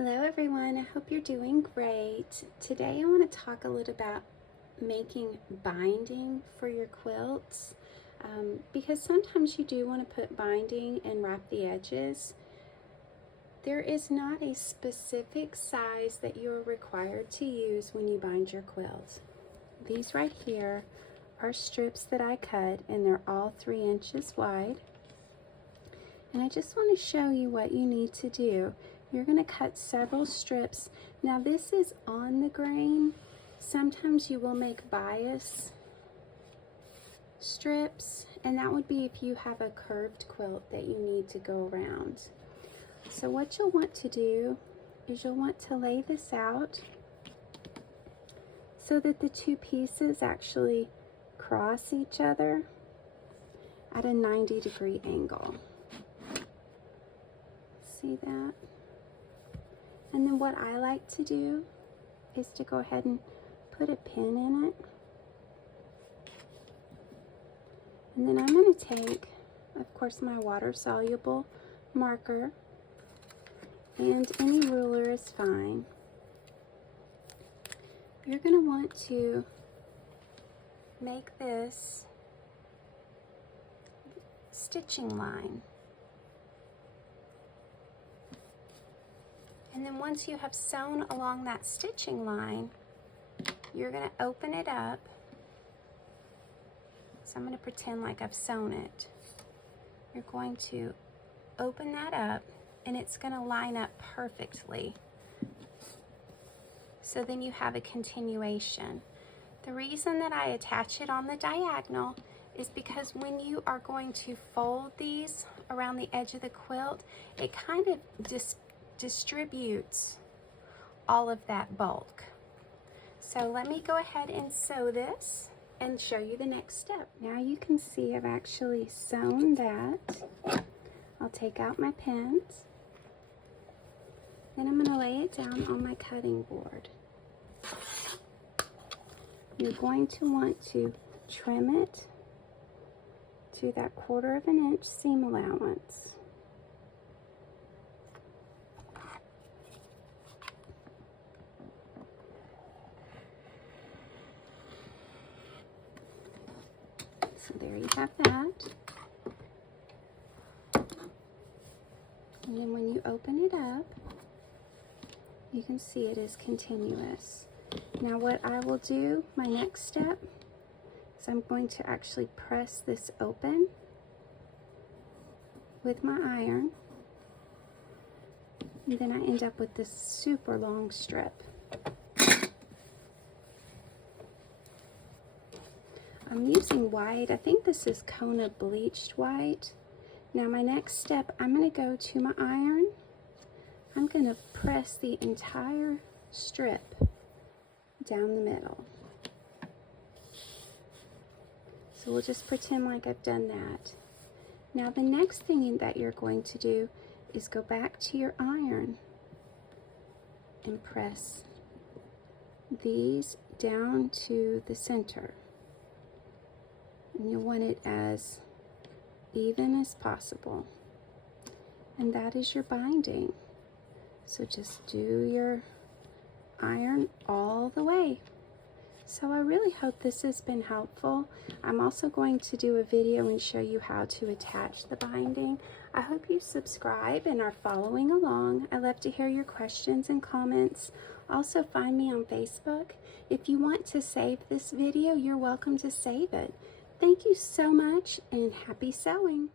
Hello everyone, I hope you're doing great. Today I want to talk a little about making binding for your quilts because sometimes you do want to put binding and wrap the edges. There is not a specific size that you're required to use when you bind your quilt. These right here are strips that I cut and they're all 3 inches wide. And I just want to show you what you need to do. You're going to cut several strips. Now this is on the grain. Sometimes you will make bias strips, and that would be if you have a curved quilt that you need to go around. So what you'll want to do is you'll want to lay this out so that the 2 pieces actually cross each other at a 90-degree angle. See that? And then what I like to do is to go ahead and put a pin in it. And then I'm going to take, of course, my water-soluble marker, and any ruler is fine. You're going to want to make this stitching line. And then once you have sewn along that stitching line, you're going to open it up. So I'm going to pretend like I've sewn it. You're going to open that up and it's going to line up perfectly. So then you have a continuation. The reason that I attach it on the diagonal is because when you are going to fold these around the edge of the quilt, it kind of distributes all of that bulk. So let me go ahead and sew this and show you the next step. Now you can see I've actually sewn that. I'll take out my pins. Then I'm going to lay it down on my cutting board. You're going to want to trim it to that 1/4 inch seam allowance. So there you have that. And then when you open it up, you can see it is continuous. Now what I will do, my next step, is I'm going to actually press this open with my iron. And then I end up with this super long strip. I'm using white. I think this is Kona bleached white. Now my next step, I'm going to go to my iron. I'm going to press the entire strip down the middle. So we'll just pretend like I've done that. Now the next thing that you're going to do is go back to your iron and press these down to the center. And you'll want it as even as possible. And that is your binding. So just do your iron all the way. So I really hope this has been helpful. I'm also going to do a video and show you how to attach the binding. I hope you subscribe and are following along. I love to hear your questions and comments. Also find me on Facebook. If you want to save this video, you're welcome to save it. Thank you so much and happy sewing.